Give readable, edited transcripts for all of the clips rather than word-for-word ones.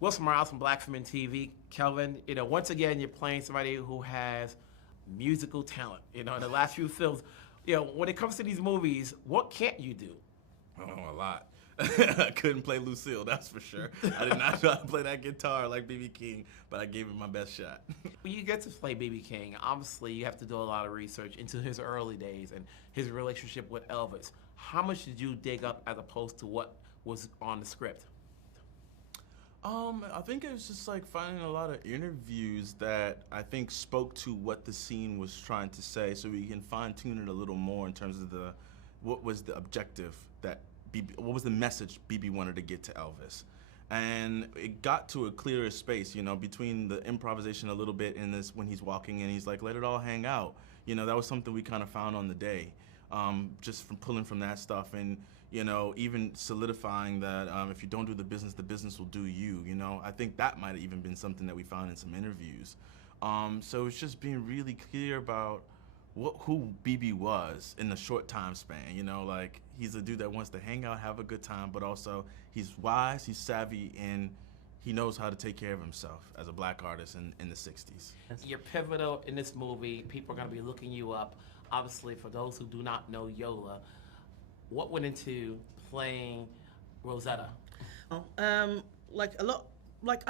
Wilson Morales from Black Film and TV. Kelvin, once again, you're playing somebody who has musical talent. In the last few films, when it comes to these movies, what can't you do? Oh, a lot. I couldn't play Lucille, that's for sure. I did not know how to play that guitar like B.B. King, but I gave it my best shot. When you get to play B.B. King, obviously you have to do a lot of research into his early days and his relationship with Elvis. How much did you dig up as opposed to what was on the script? I think it was just like finding a lot of interviews that I think spoke to what the scene was trying to say, so we can fine-tune it a little more in terms of what was the objective that what was the message BB wanted to get to Elvis. And it got to a clearer space, between the improvisation a little bit and this when he's walking in, he's like, let it all hang out. That was something we kind of found on the day, just from pulling from that stuff and, even solidifying that if you don't do the business will do you, I think that might have even been something that we found in some interviews. So it's just being really clear about who BB was in the short time span, like he's a dude that wants to hang out, have a good time, but also he's wise, he's savvy, and he knows how to take care of himself as a black artist in the 60s. You're pivotal in this movie. People are going to be looking you up. Obviously, for those who do not know Yola, what went into playing Rosetta? I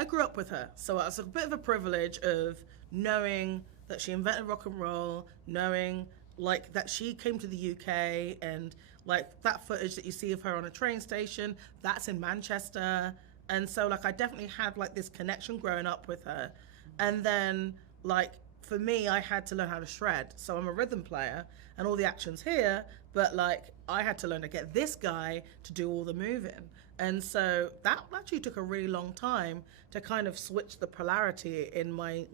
grew up with her, so it's a bit of a privilege of knowing that she invented rock and roll, knowing that she came to the UK, and that footage that you see of her on a train station, that's in Manchester. And so I definitely had this connection growing up with her. And then for me, I had to learn how to shred. So I'm a rhythm player and all the action's here, but I had to learn to get this guy to do all the moving. And so that actually took a really long time to kind of switch the polarity in my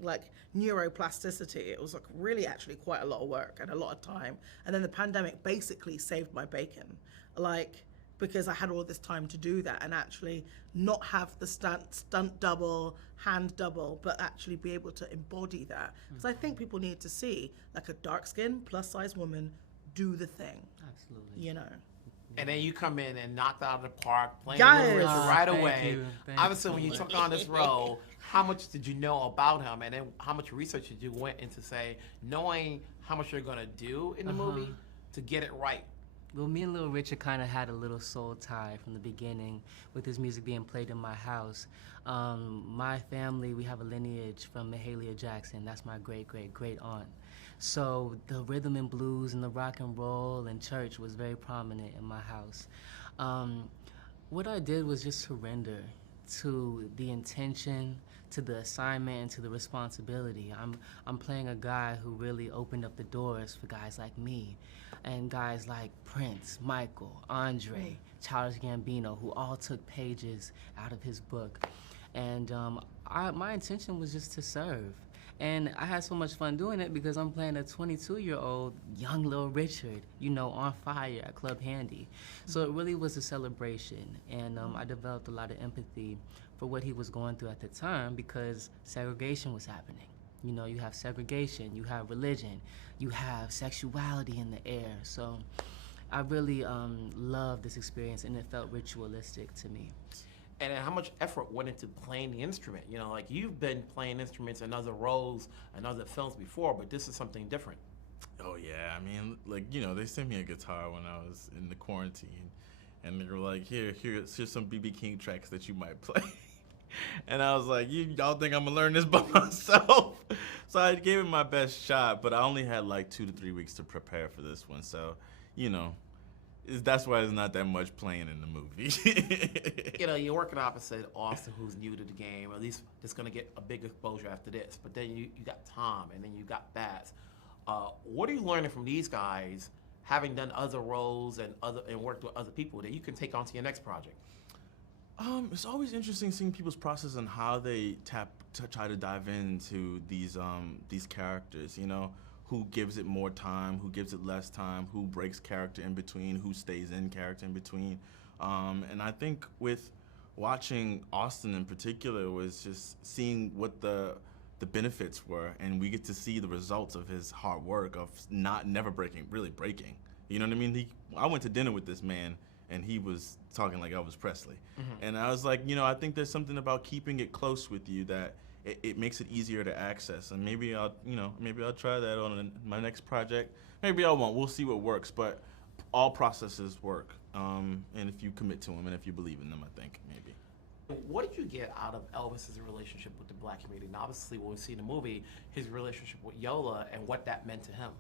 neuroplasticity. It was really actually quite a lot of work and a lot of time. And then the pandemic basically saved my bacon. Because I had all this time to do that and actually not have the stunt double, hand double, but actually be able to embody that. Because I think people need to see a dark-skinned, plus-size woman do the thing. Absolutely. And then you come in and knocked out of the park, playing Yes. Little Richard right Thank away. you. Obviously, when you took on this role, how much did you know about him? And then how much research did you went into, knowing how much you're going to do in the movie to get it right? Well, me and Little Richard kind of had a little soul tie from the beginning with his music being played in my house. My family, we have a lineage from Mahalia Jackson. That's my great aunt. So the rhythm and blues and the rock and roll and church was very prominent in my house. What I did was just surrender to the intention, to the assignment, and to the responsibility. I'm playing a guy who really opened up the doors for guys like me and guys like Prince, Michael, Andre, Childish Gambino, who all took pages out of his book. And my intention was just to serve. And I had so much fun doing it because I'm playing a 22-year-old young Little Richard, on fire at Club Handy. So it really was a celebration, and I developed a lot of empathy for what he was going through at the time because segregation was happening. You have segregation, you have religion, you have sexuality in the air. So I really loved this experience, and it felt ritualistic to me. And then how much effort went into playing the instrument? You've been playing instruments in other roles and other films before, but this is something different. Oh yeah, I mean, they sent me a guitar when I was in the quarantine, and they were like, here's some B.B. King tracks that you might play. And I was like, y'all think I'm gonna learn this by myself? So I gave it my best shot, but I only had 2 to 3 weeks to prepare for this one. So, that's why there's not that much playing in the movie. You're working opposite Austin, who's new to the game, or at least just going to get a big exposure after this. But then you got Tom, and then you got Baz. What are you learning from these guys, having done other roles and worked with other people, that you can take on to your next project? It's always interesting seeing people's process and how they try to dive into these characters, who gives it more time, who gives it less time, who breaks character in between, who stays in character in between. And I think with watching Austin in particular was just seeing what the benefits were, and we get to see the results of his hard work of never breaking, really breaking. You know what I mean? I went to dinner with this man and he was talking like Elvis Presley. And I was like, you know, I think there's something about keeping it close with you that it makes it easier to access. And maybe I'll try that on my next project. Maybe I won't. We'll see what works. But all processes work, and if you commit to them and if you believe in them, I think maybe. What did you get out of Elvis's relationship with the black community? And obviously, when we see in the movie, his relationship with Yola and what that meant to him.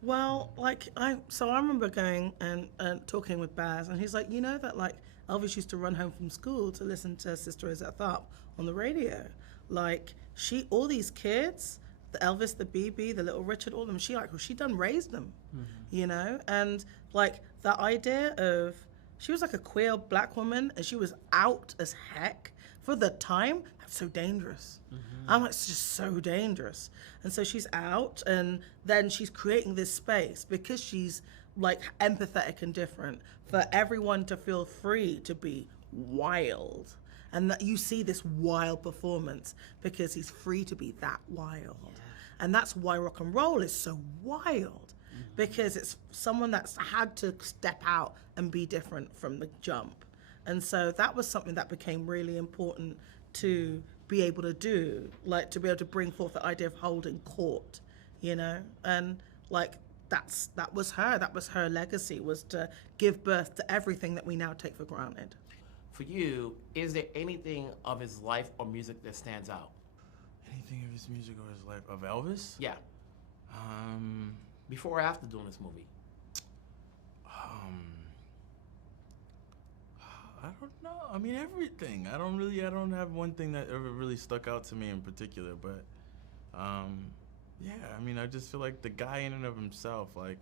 Well, I remember going and talking with Baz, and he's like, you know that like Elvis used to run home from school to listen to Sister Rosetta Tharpe on the radio. Like all these kids, the Elvis, the BB, the Little Richard, all of them, she done raised them, you know, and like that idea of she was like a queer black woman and she was out as heck for the time. That's so dangerous. I'm like, it's just so dangerous. And so she's out, and then she's creating this space because she's like empathetic and different for everyone to feel free to be wild. And that you see this wild performance because he's free to be that wild. And that's why rock and roll is so wild, because it's someone that's had to step out and be different from the jump. And so that was something that became really important to be able to do, like to be able to bring forth the idea of holding court, you know? And like that was her legacy, was to give birth to everything that we now take for granted. For you, is there anything of his life or music that stands out? Anything of his music or his life of Elvis? Yeah. Before or after doing this movie? I don't know. I mean, everything. I don't have one thing that ever really stuck out to me in particular, but yeah, I mean, I just feel like the guy in and of himself, like,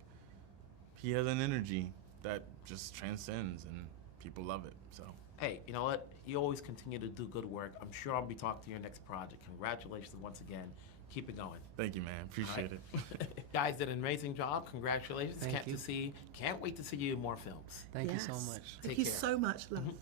he has an energy that just transcends, and people love it, so. Hey, you know what? You always continue to do good work. I'm sure I'll be talking to your next project. Congratulations once again. Keep it going. Thank you, man. Appreciate it. Guys did an amazing job. Congratulations. Thank you. Can't wait to see you in more films. Thank you so much. Thank you so much, love.